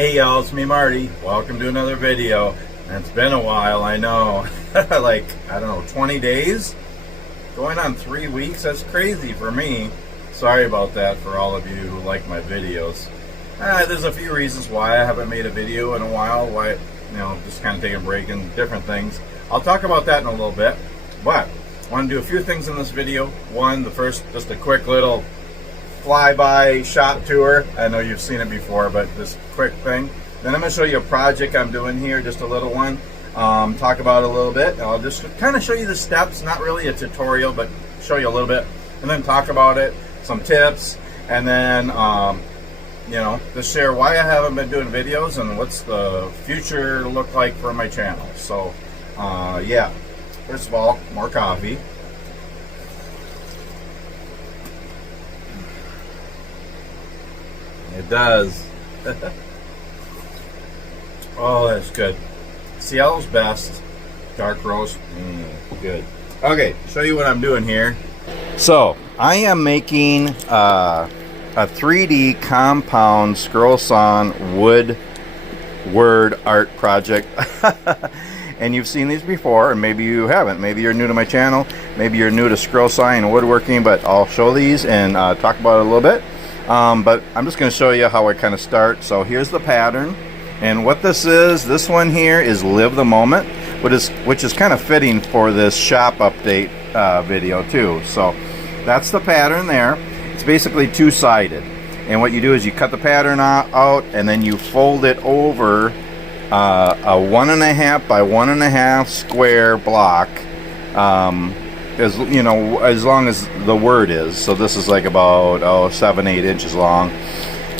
Hey y'all, it's me Marty. Welcome to another video. And it's been a while, I know. Like, I don't know, 20 days? Going on 3 weeks? That's crazy for me. Sorry about that for all of you who like my videos. There's a few reasons why I haven't made a video in a while. Why, just kind of taking a break and different things. I'll talk about that in a little bit. But I want to do a few things in this video. One, the first, just a quick little flyby shop tour. I know you've seen it before, but this quick thing. Then I'm going to show you a project I'm doing here, just a little one. Talk about it a little bit. I'll just kind of show you the steps, not really a tutorial, but show you a little bit, and then talk about it, some tips, and then just share why I haven't been doing videos and what's the future look like for my channel. So yeah, first of all, more coffee. It does. Oh, that's good. Seattle's best. Dark roast. Good. Okay, show you what I'm doing here. So, I am making a 3D compound Scrollsaw wood word art project. And you've seen these before, and maybe you haven't. Maybe you're new to my channel. Maybe you're new to Scrollsaw and woodworking, but I'll show these and talk about it a little bit. But I'm just going to show you how I kind of start. So here's the pattern, and what this one here is Live the Moment, which is kind of fitting for this shop update video too. So that's the pattern there. It's basically two-sided, and what you do is you cut the pattern out and then you fold it over a 1.5 by 1.5 square block, as long as the word is. So this is like about 7-8 inches long,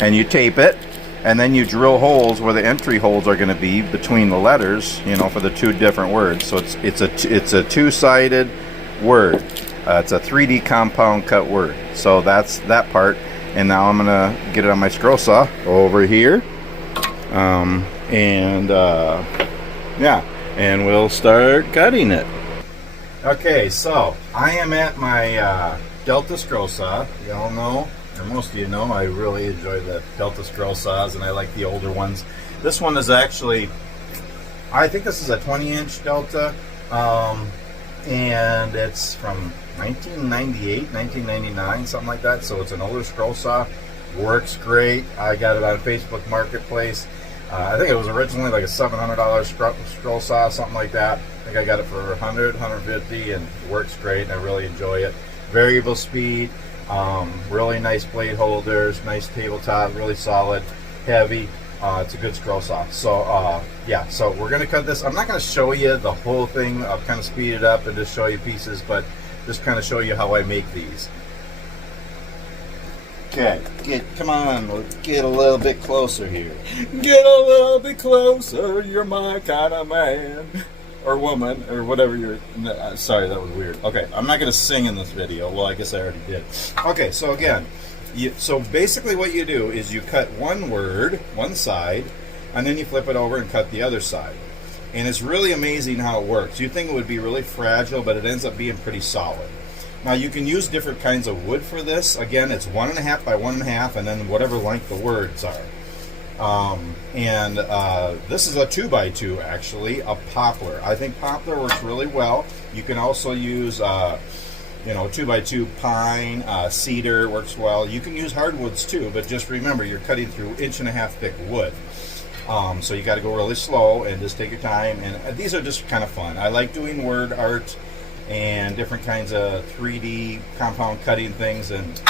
and you tape it, and then you drill holes where the entry holes are going to be between the letters, for the two different words. So it's a two-sided word. It's a 3D compound cut word. So that's that part, and now I'm gonna get it on my Scrollsaw over here, and we'll start cutting it. Okay, so I am at my Delta Scrollsaw. You all know, or most of you know, I really enjoy the Delta Scrollsaws, and I like the older ones. This one is actually, I think this is a 20-inch Delta, and it's from 1998, 1999, something like that. So it's an older Scrollsaw. Works great. I got it on Facebook Marketplace. I think it was originally like a $700 Scrollsaw, something like that. I think I got it for 100, 150, and it works great, and I really enjoy it. Variable speed, really nice blade holders, nice tabletop, really solid, heavy. It's a good Scrollsaw. So yeah, so we're gonna cut this. I'm not gonna show you the whole thing. I'll kind of speed it up and just show you pieces, but just kind of show you how I make these. Okay, come on, we'll get a little bit closer here. Get a little bit closer, you're my kind of man. Or woman, or whatever you're... sorry, that was weird. Okay, I'm not going to sing in this video. Well, I guess I already did. Okay, so again, so basically what you do is you cut one word, one side, and then you flip it over and cut the other side. And it's really amazing how it works. You'd think it would be really fragile, but it ends up being pretty solid. Now you can use different kinds of wood for this. Again, it's 1.5 by 1.5, and then whatever length the words are. This is a 2x2 actually, a poplar. I think poplar works really well. You can also use 2x2 pine, cedar works well. You can use hardwoods too, but just remember you're cutting through 1.5 thick wood. So you got to go really slow and just take your time. And these are just kind of fun. I like doing word art and different kinds of 3D compound cutting things, and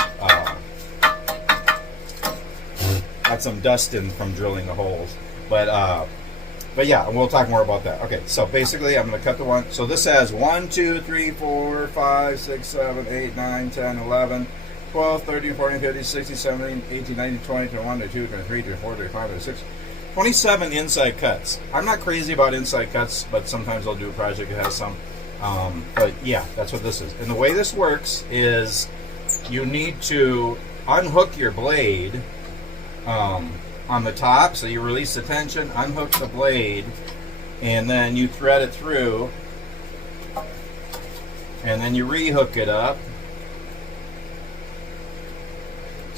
got some dust in from drilling the holes. But yeah, we'll talk more about that. Okay, so basically I'm going to cut the one. So this has 1, 2, 3, 4, 5, 6, 7, 8, 9, 10, 11, 12, 13, 14, 15, 16, 17, 18, 19, 20, 21, 22, 23, 24, 25, 26, 27 inside cuts. I'm not crazy about inside cuts, but sometimes I'll do a project that has some. But yeah, that's what this is. And the way this works is you need to unhook your blade on the top, so you release the tension, unhook the blade, and then you thread it through, and then you rehook it up.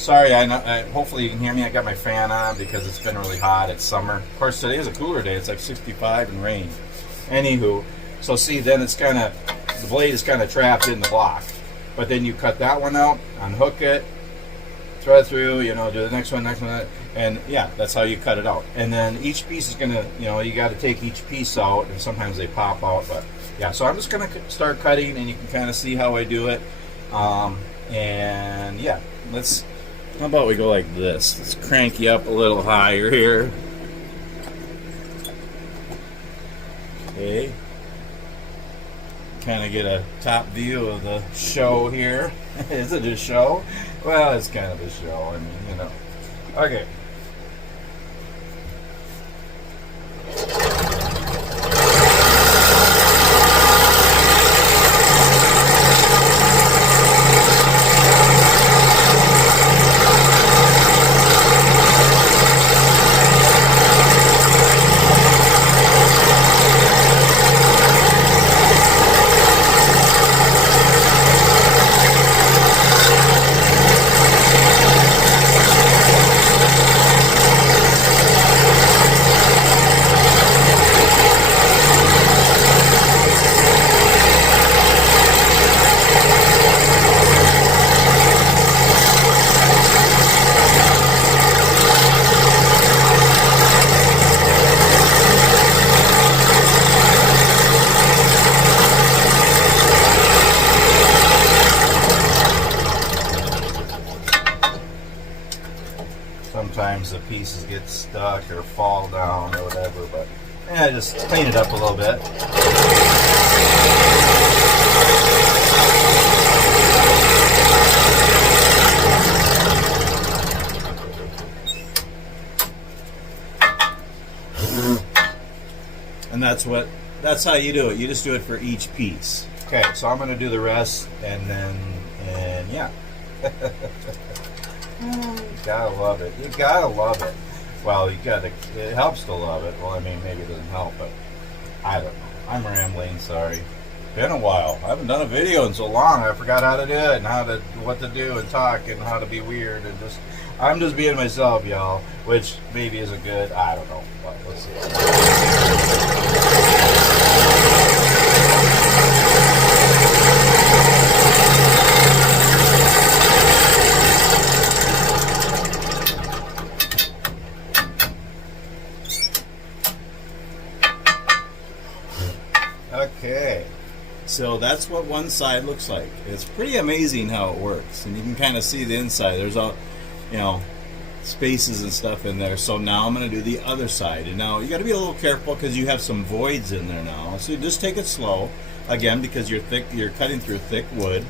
Sorry, hopefully you can hear me. I got my fan on because it's been really hot. It's summer. Of course, today is a cooler day. It's like 65 and rain. Anywho, so see, then it's kind of, the blade is kind of trapped in the block. But then you cut that one out, unhook it, thread through, you know, do the next one, and yeah, that's how you cut it out. And then each piece is gonna, you know, you got to take each piece out, and sometimes they pop out, but yeah. So I'm just gonna start cutting, and you can kind of see how I do it. And yeah, how about we go like this? Let's crank you up a little higher here. Okay. Kind of get a top view of the show here. Is it a show? Well, it's kind of a show. I mean, you know. Okay. Sometimes the pieces get stuck or fall down or whatever, but yeah, just clean it up a little bit. And that's how you do it. You just do it for each piece. Okay, so I'm going to do the rest, and yeah. You gotta love it. You gotta love it. Well, it helps to love it. Well, I mean, maybe it doesn't help, but I don't know. I'm rambling, sorry. Been a while. I haven't done a video in so long. I forgot how to do it and what to do and talk and how to be weird and I'm just being myself, y'all, which maybe isn't good. I don't know. But let's see. Okay, so that's what one side looks like. It's pretty amazing how it works, and you can kind of see the inside. There's all, you know, spaces and stuff in there. So now I'm going to do the other side, and now you got to be a little careful because you have some voids in there now. So just take it slow, again, because you're cutting through thick wood.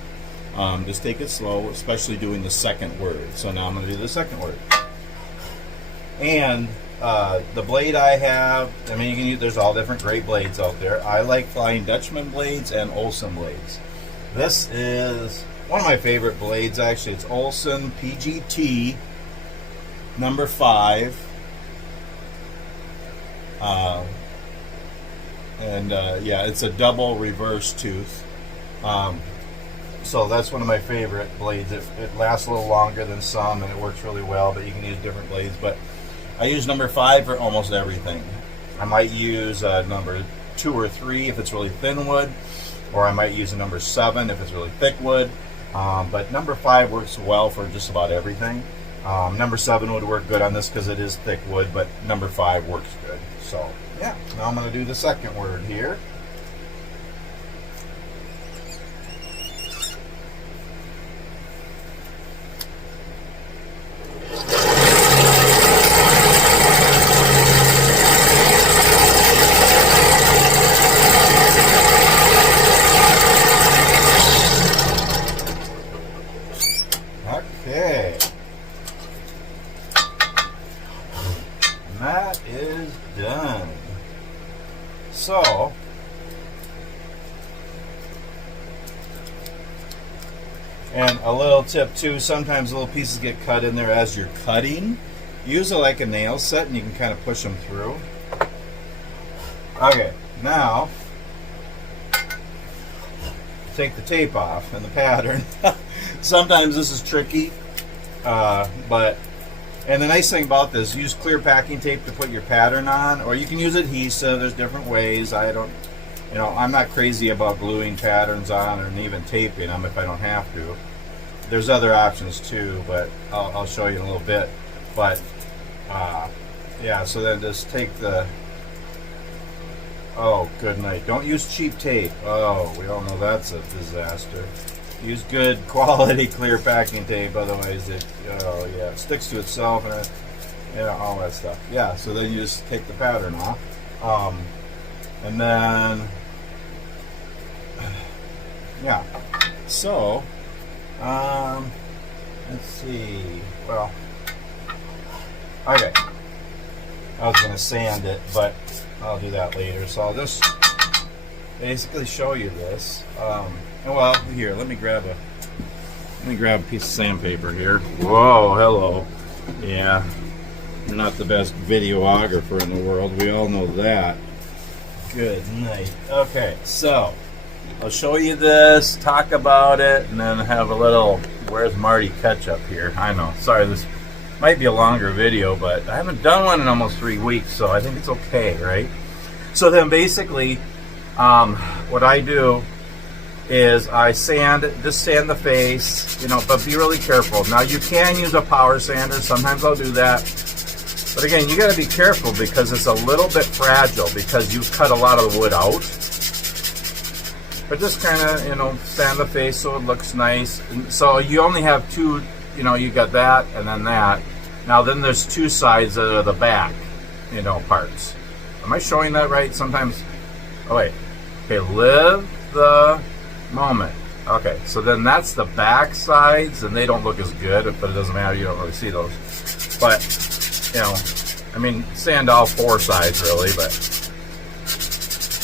Just take it slow, especially doing the second word. So now I'm going to do the second word, and the blade I have, I mean, you can use, there's all different great blades out there. I like Flying Dutchman blades and Olsen blades. This is one of my favorite blades, actually. It's Olsen PGT number 5. Yeah, it's a double reverse tooth. So that's one of my favorite blades. It lasts a little longer than some, and it works really well, but you can use different blades. But I use number 5 for almost everything. I might use number 2 or 3 if it's really thin wood, or I might use a number 7 if it's really thick wood. But number 5 works well for just about everything. Number 7 would work good on this because it is thick wood, but number 5 works good. So yeah, now I'm going to do the second word here. Okay. And that is done. So, and a little tip too, sometimes little pieces get cut in there as you're cutting. Use it like a nail set and you can kind of push them through. Okay, now take the tape off and the pattern. Sometimes this is tricky. And the nice thing about this, use clear packing tape to put your pattern on, or you can use adhesive. There's different ways. I'm not crazy about gluing patterns on or even taping them if I don't have to. There's other options too, but I'll show you in a little bit. But yeah, so then just take the, oh, good night. Don't use cheap tape. Oh, we all know that's a disaster. Use good quality clear packing tape, otherwise it sticks to itself and all that stuff. Yeah, so then you just take the pattern off. And then, yeah, so, let's see, well, okay, I was going to sand it, but I'll do that later, so I'll just basically show you this. Well, here, let me grab a piece of sandpaper here. Whoa, hello. Yeah, you're not the best videographer in the world, we all know that. Good night. Okay, so I'll show you this, talk about it, and then have a little, where's Marty catch-up here? I know, sorry, this might be a longer video, but I haven't done one in almost 3 weeks, so I think it's okay, right? So then basically, what I do is I just sand the face, but be really careful. Now you can use a power sander, sometimes I'll do that. But again, you gotta be careful because it's a little bit fragile because you've cut a lot of the wood out. But just kind of, sand the face so it looks nice. And so you only have two, you got that and then that. Now then there's two sides that are the back, parts. Am I showing that right? Sometimes, oh wait. Okay, live the moment. Okay, so then that's the back sides and they don't look as good, but it doesn't matter, you don't really see those. But, sand all four sides really,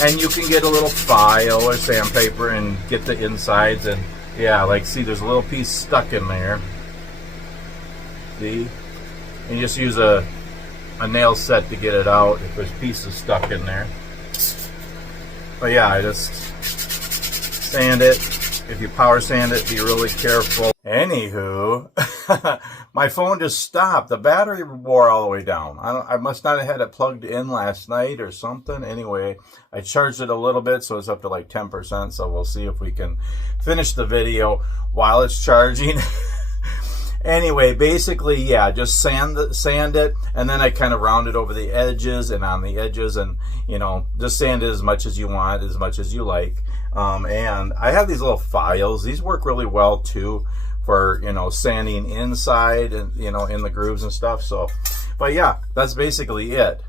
and you can get a little file or sandpaper and get the insides and yeah, like see there's a little piece stuck in there. See? And you just use a nail set to get it out if there's pieces stuck in there. But yeah, I just sand it. If you power sand it, be really careful. Anywho, my phone just stopped. The battery wore all the way down. I must not have had it plugged in last night or something. Anyway, I charged it a little bit, so it's up to like 10%. So we'll see if we can finish the video while it's charging. Anyway, basically, yeah, just sand it, and then I kind of round it over the edges and on the edges, and just sand it as much as you want, as much as you like. And I have these little files. These work really well too for sanding inside and in the grooves and stuff. So, but yeah, that's basically it.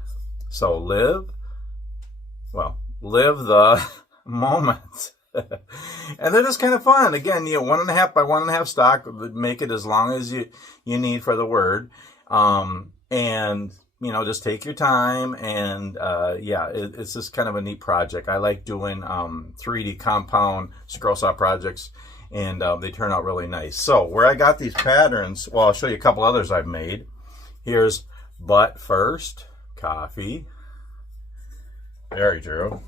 So live the moment. And they're just kind of fun. Again, 1.5 by 1.5 stock would make it as long as you need for the word. And just take your time. And yeah, it's just kind of a neat project. I like doing 3D compound Scrollsaw projects, and they turn out really nice. So where I got these patterns, well, I'll show you a couple others I've made. Here's But First, Coffee. Very true.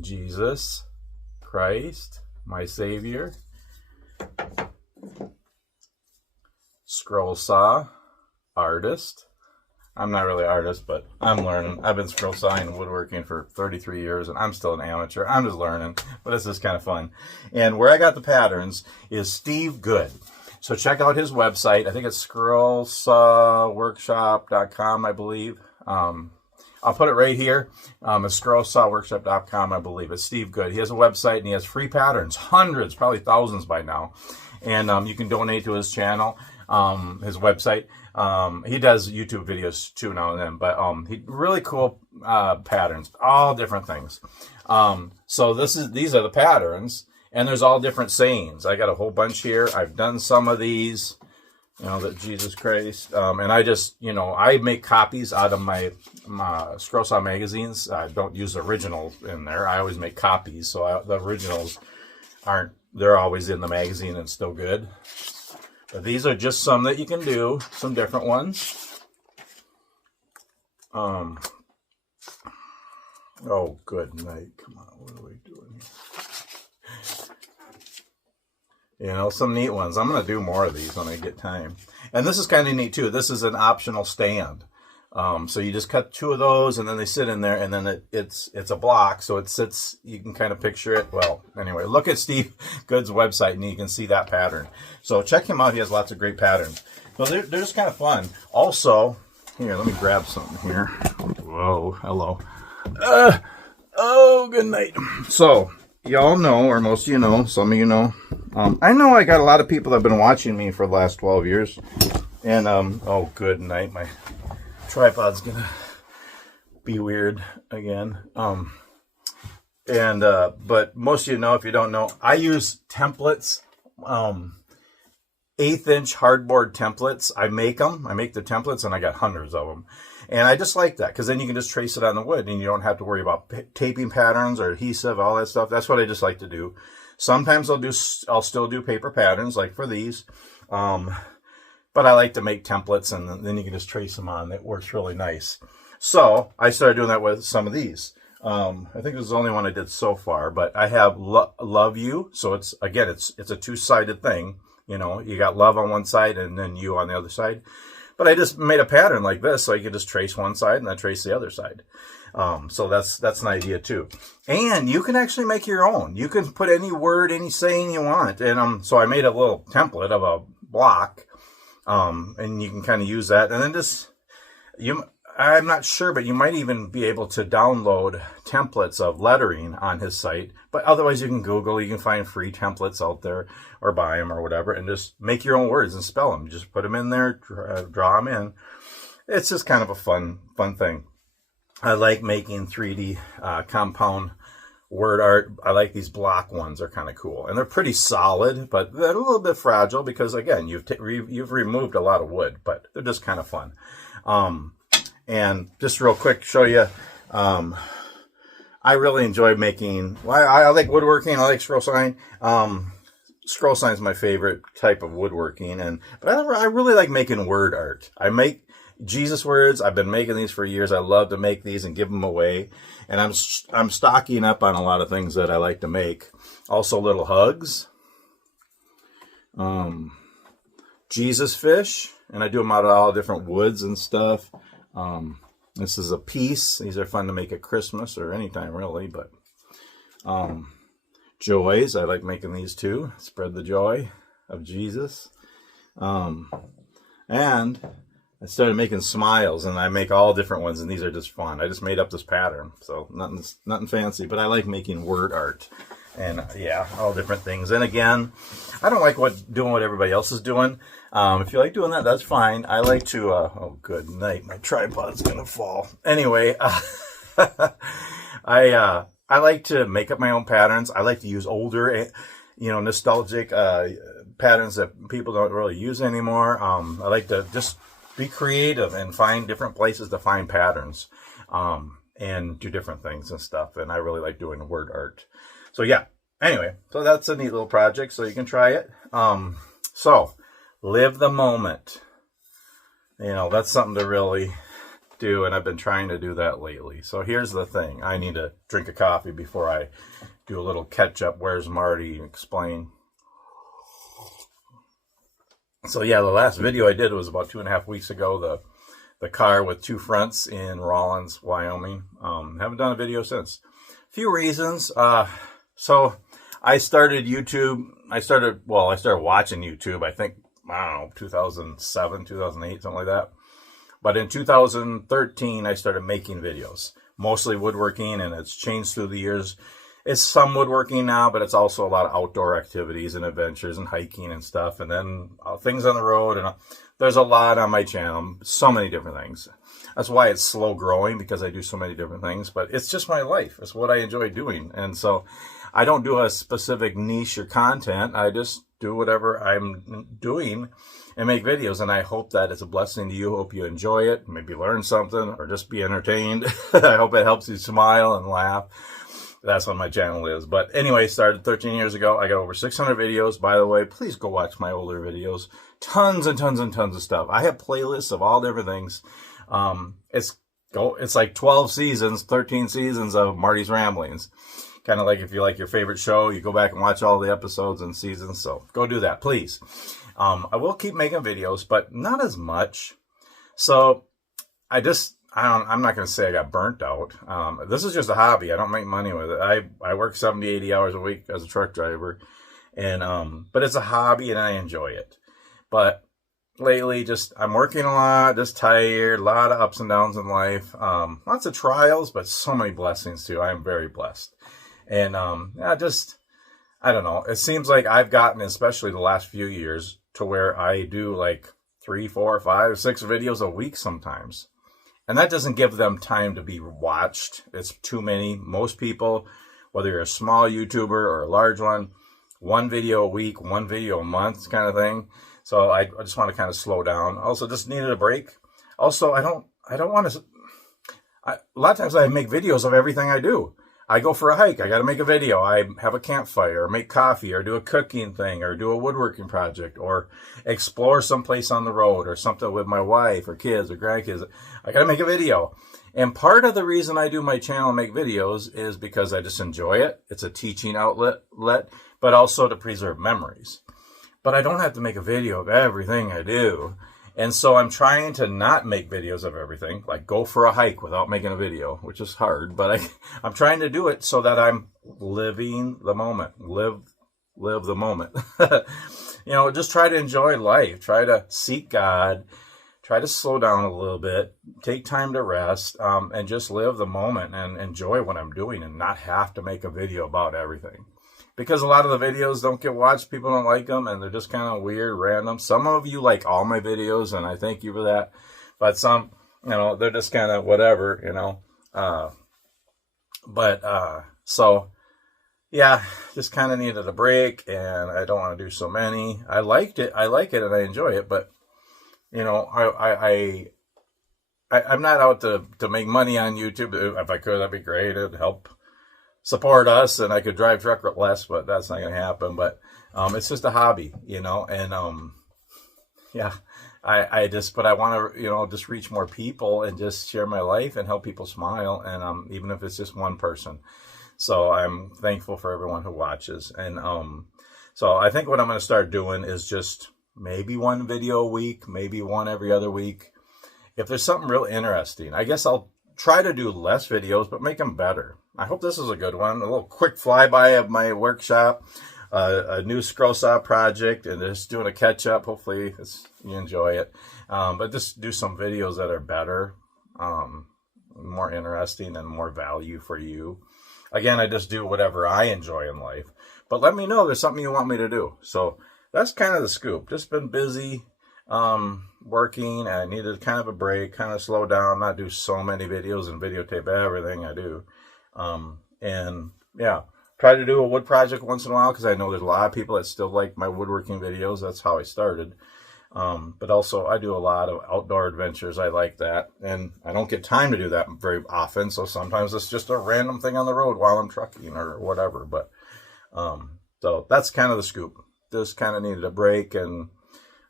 Jesus Christ, my Savior. Scrollsaw, artist. I'm not really an artist, but I'm learning. I've been scroll sawing and woodworking for 33 years, and I'm still an amateur. I'm just learning, but it's just kind of fun. And where I got the patterns is Steve Good. So check out his website. I think it's scrollsawworkshop.com, I believe. I'll put it right here. It's scrollsawworkshop.com, I believe. It's Steve Good. He has a website, and he has free patterns, hundreds, probably thousands by now. And you can donate to his channel, his website. He does YouTube videos too now and then, but he really cool patterns, all different things. So these are the patterns, and there's all different sayings. I got a whole bunch here. I've done some of these. That Jesus Christ. And I just, I make copies out of my Scrollsaw magazines. I don't use the originals in there. I always make copies. So the originals they're always in the magazine and still good. But these are just some that you can do, some different ones. Oh, good night. Come on, what are we doing here? You know, some neat ones. I'm going to do more of these when I get time. And this is kind of neat too. This is an optional stand. So you just cut 2 of those and then they sit in there, and then it's a block. So it sits, you can kind of picture it. Well, anyway, look at Steve Good's website and you can see that pattern. So check him out. He has lots of great patterns. So they're just kind of fun. Also, here, let me grab something here. Whoa, hello. Oh, good night. So y'all know, or most of you know, some of you know, I know I got a lot of people that have been watching me for the last 12 years. And, oh, good night. My tripod's gonna be weird again. But most of you know, if you don't know, I use templates, 1/8" hardboard templates. I make them. I make the templates, and I got hundreds of them. And I just like that because then you can just trace it on the wood, and you don't have to worry about taping patterns or adhesive, all that stuff. That's what I just like to do. Sometimes I'll still do paper patterns, like for these. But I like to make templates, and then you can just trace them on. It works really nice. So I started doing that with some of these. I think this is the only one I did so far, but I have Love You. So it's a 2-sided thing. You know, you got love on one side and then you on the other side. But I just made a pattern like this, so you can just trace one side and then trace the other side. So that's an idea too. And you can actually make your own. You can put any word, any saying you want. And so I made a little template of a block. And you can kind of use that. And then I'm not sure, but you might even be able to download templates of lettering on his site. But otherwise, you can Google, you can find free templates out there or buy them or whatever, and just make your own words and spell them. Just put them in there, draw them in. It's just kind of a fun thing. I like making 3D compound word art. I like these block ones. They're kind of cool. And they're pretty solid, but they're a little bit fragile because, again, you've removed a lot of wood, but they're just kind of fun. And just real quick, show you, I really enjoy making, I like woodworking. I like scrollsawing. Scrollsawing is my favorite type of woodworking. But I really like making word art. I make Jesus words. I've been making these for years. I love to make these and give them away. And I'm stocking up on a lot of things that I like to make. Also little hugs. Jesus fish. And I do them out of all different woods and stuff. This is a piece. These are fun to make at Christmas or anytime really, but joys. I like making these too. Spread the joy of Jesus. And I started making smiles, and I make all different ones, and these are just fun. I just made up this pattern, so nothing fancy, but I like making word art. And yeah, all different things. And again, I don't like doing what everybody else is doing. If you like doing that, that's fine. I like to, oh, good night. My tripod's going to fall. Anyway, I like to make up my own patterns. I like to use older, nostalgic, patterns that people don't really use anymore. I like to just be creative and find different places to find patterns, and do different things and stuff. And I really like doing word art. So yeah, anyway, so that's a neat little project, so you can try it. So live the moment. That's something to really do, and I've been trying to do that lately. So here's the thing. I need to drink a coffee before I do a little catch up. Where's Marty? Explain. So yeah, the last video I did was about 2.5 weeks ago, the car with 2 fronts in Rawlins, Wyoming. Haven't done a video since. Few reasons. So I started YouTube. I started watching YouTube, I think, 2007, 2008, something like that. But in 2013, I started making videos, mostly woodworking, and it's changed through the years. It's some woodworking now, but it's also a lot of outdoor activities and adventures and hiking and stuff. And then things on the road. And there's a lot on my channel, so many different things. That's why it's slow growing, because I do so many different things. But it's just my life. It's what I enjoy doing. And so I don't do a specific niche or content. I just do whatever I'm doing and make videos. And I hope that it's a blessing to you. Hope you enjoy it, maybe learn something, or just be entertained. I hope it helps you smile and laugh. That's what my channel is. But anyway, started 13 years ago. I got over 600 videos. By the way, please go watch my older videos. Tons and tons and tons of stuff. I have playlists of all different things. It's like 12 seasons, 13 seasons of Marty's Ramblings. Kind of like if you like your favorite show, you go back and watch all the episodes and seasons. So go do that, please. I will keep making videos, but not as much. So I'm not going to say I got burnt out. This is just a hobby. I don't make money with it. I work 70, 80 hours a week as a truck driver. But it's a hobby and I enjoy it. But lately, I'm working a lot, just tired, a lot of ups and downs in life. Lots of trials, but so many blessings too. I am very blessed. And I don't know. It seems like I've gotten, especially the last few years, to where I do like 3, 4, 5, 6 videos a week sometimes. And that doesn't give them time to be watched. It's too many. Most people, whether you're a small YouTuber or a large one video a week, 1 video a month kind of thing. So I just want to kind of slow down. Also, just needed a break. Also, I don't want to, a lot of times I make videos of everything I do. I go for a hike, I got to make a video. I have a campfire, or make coffee, or do a cooking thing, or do a woodworking project, or explore someplace on the road, or something with my wife, or kids, or grandkids. I got to make a video. And part of the reason I do my channel and make videos is because I just enjoy it. It's a teaching outlet, but also to preserve memories. But I don't have to make a video of everything I do. And so I'm trying to not make videos of everything, like go for a hike without making a video, which is hard, but I'm trying to do it so that I'm living the moment, live the moment. Just try to enjoy life, try to seek God, try to slow down a little bit, take time to rest, and just live the moment and enjoy what I'm doing and not have to make a video about everything. Because a lot of the videos don't get watched, people don't like them, and they're just kind of weird, random. Some of you like all my videos, and I thank you for that. But some, they're just kind of whatever, So, yeah, just kind of needed a break, and I don't want to do so many. I like it, and I enjoy it, but, I'm not out to make money on YouTube. If I could, that'd be great. It'd help support us, and I could drive truck less, but that's not going to happen. But it's just a hobby, and but I want to, just reach more people and just share my life and help people smile, and even if it's just one person. So I'm thankful for everyone who watches, and so I think what I'm going to start doing is just maybe 1 video a week, maybe 1 every other week. If there's something real interesting, I guess I'll try to do less videos, but make them better. I hope this is a good one. A little quick flyby of my workshop, a new Scrollsaw project, and just doing a catch up. Hopefully you enjoy it. But just do some videos that are better, more interesting, and more value for you. Again, I just do whatever I enjoy in life. But let me know if there's something you want me to do. So that's kind of the scoop. Just been busy working. I needed kind of a break, kind of slow down, not do so many videos and videotape everything I do. And yeah, try to do a wood project once in a while, because I know there's a lot of people that still like my woodworking videos. That's how I started. But also I do a lot of outdoor adventures. I like that, and I don't get time to do that very often. So sometimes it's just a random thing on the road while I'm trucking or whatever. But, so that's kind of the scoop. Just kind of needed a break and,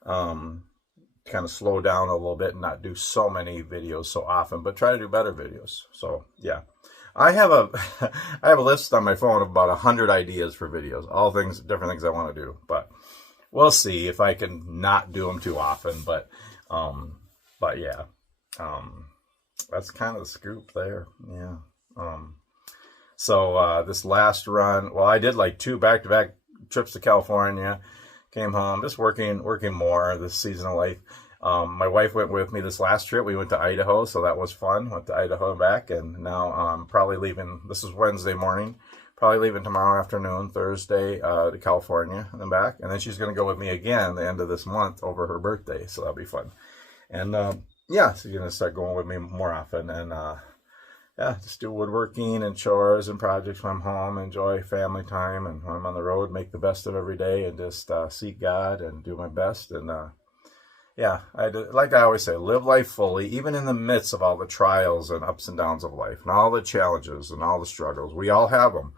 kind of slow down a little bit and not do so many videos so often, but try to do better videos. So yeah, I have a list on my phone of about 100 ideas for videos, all different things I want to do, but we'll see if I can not do them too often. But yeah, that's kind of the scoop there. Yeah. So this last run, well, I did like 2 back-to-back trips to California. Came home, just working more this season of life. My wife went with me this last trip. We went to Idaho, so that was fun. Went to Idaho and back, and now I'm probably leaving. This is Wednesday morning. Probably leaving tomorrow afternoon, Thursday, to California and then back. And then she's going to go with me again the end of this month over her birthday, so that'll be fun. And yeah, so you're going to start going with me more often. And yeah, just do woodworking and chores and projects when I'm home, enjoy family time, and when I'm on the road, make the best of every day, and just seek God and do my best. And yeah, like I always say, live life fully, even in the midst of all the trials and ups and downs of life, and all the challenges and all the struggles. We all have them.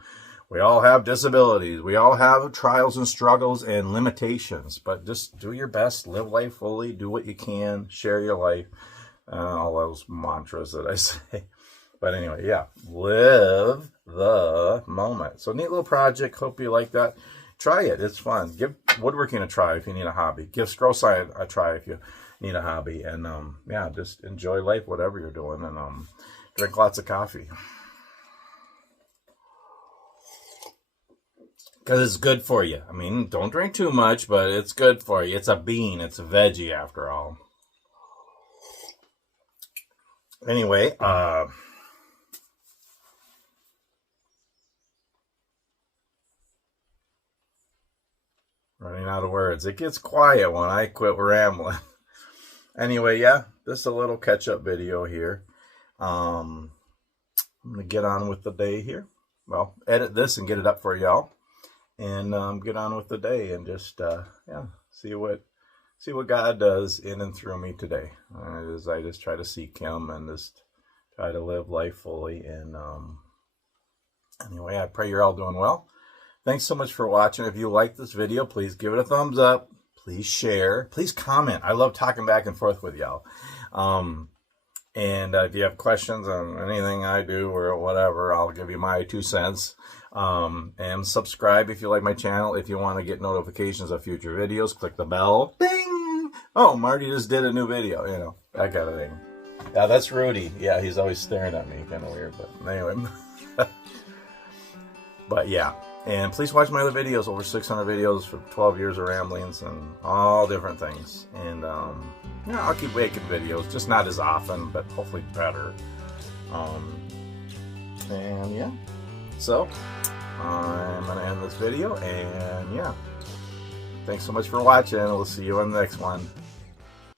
We all have disabilities. We all have trials and struggles and limitations, but just do your best, live life fully, do what you can, share your life, all those mantras that I say. But anyway, yeah, live the moment. So neat little project. Hope you like that. Try it. It's fun. Give woodworking a try if you need a hobby. Give Scrollsaw a try if you need a hobby. And yeah, just enjoy life, whatever you're doing, and drink lots of coffee. Because it's good for you. I mean, don't drink too much, but it's good for you. It's a bean. It's a veggie, after all. Anyway, running out of words. It gets quiet when I quit rambling. Anyway, yeah, this is a little catch-up video here. I'm going to get on with the day here. Well, edit this and get it up for y'all. And get on with the day and just, yeah, see what God does in and through me today. As I just try to seek Him and just try to live life fully. And anyway, I pray you're all doing well. Thanks so much for watching. If you like this video, please give it a thumbs up. Please share. Please comment. I love talking back and forth with y'all. And if you have questions on anything I do or whatever, I'll give you my 2 cents. And subscribe if you like my channel. If you want to get notifications of future videos, click the bell. Ding! Oh, Marty just did a new video, you know, that kind of thing. Yeah, that's Rudy. Yeah, he's always staring at me. Kind of weird, but anyway. But yeah. And please watch my other videos, over 600 videos for 12 years of ramblings and all different things. And yeah, I'll keep making videos, just not as often, but hopefully better. And yeah, so I'm going to end this video. And yeah, thanks so much for watching. We'll see you on the next one.